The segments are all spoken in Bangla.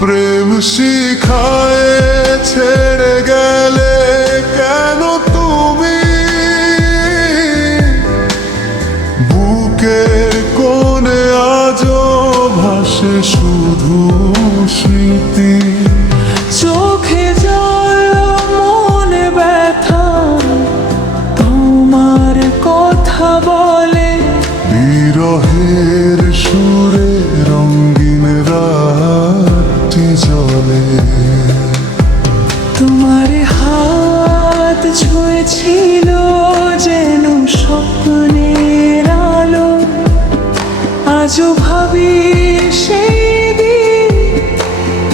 প্রেম শিখায় ছেড়ে গেলে কেন তুমি বুকের কোণে আজও ভাসে শুধু স্মৃতি। চোখে জল মনে ব্যথা তোমার কথা বলে, বিরহের সুরে রঙিন রাতটি জ্বলে। তোমার হাত ছুঁয়েছিল যেন স্বপ্নের আলো, আজও ভাবি সেই দিন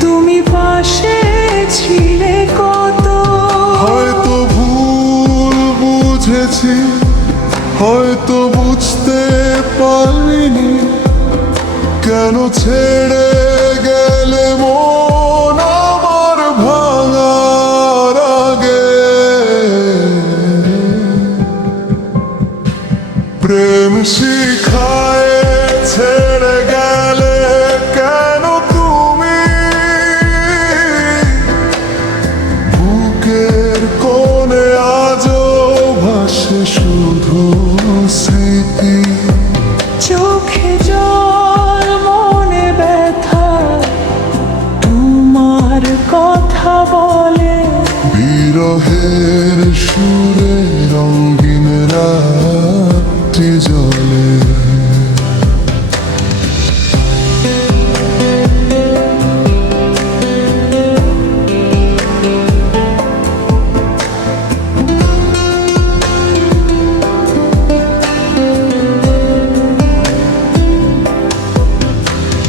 তুমি পাশে ছিলে কত। হয়তো ভুল বুঝেছি, হয়তো বুঝতে পারিনি কেন ছেড়ে গেলে মন আমার ভাঙার আগে। প্রেম শিখায় ছেড়ে গেলে কেন তুমি বুকের কোণে আজও ভাসে শুধু স্মৃতি। চোখে জল মনে ব্যথা তোমার কথা বলে, বিরহের সুরে রঙিন রাতটি জ্বলে।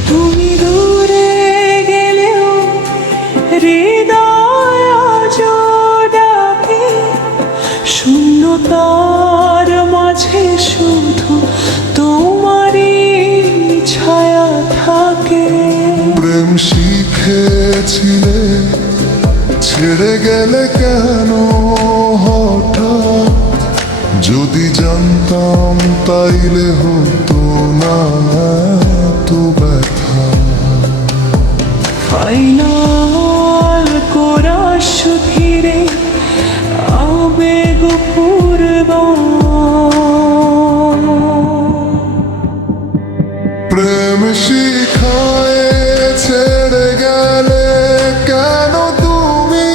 তুমি দূরে গেলেও হৃদয় আজও ডাকে, শূন্যতার মাঝে শুধু তোমারই ছায়া থাকে। প্রেম শিখেছিলে ছেড়ে গেলে কেন হঠাৎ, যদি জানতাম তাইলে হতো না তো ব্যথা। ফাইনাল করা সুধীরে আবেগ পূর্ব, প্রেম শিখায় ছেড়ে গেলে কেন তুমি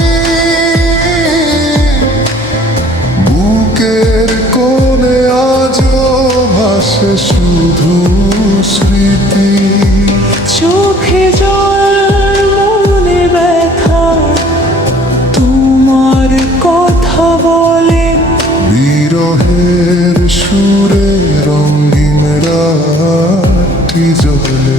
বুকের কোণে আজও ভাসে শুধু স্মৃতি। চোখে জল মনে ব্যথা তোমার কথা বলে, বিরহের সুরে রঙিন রাতটি জ্বলে।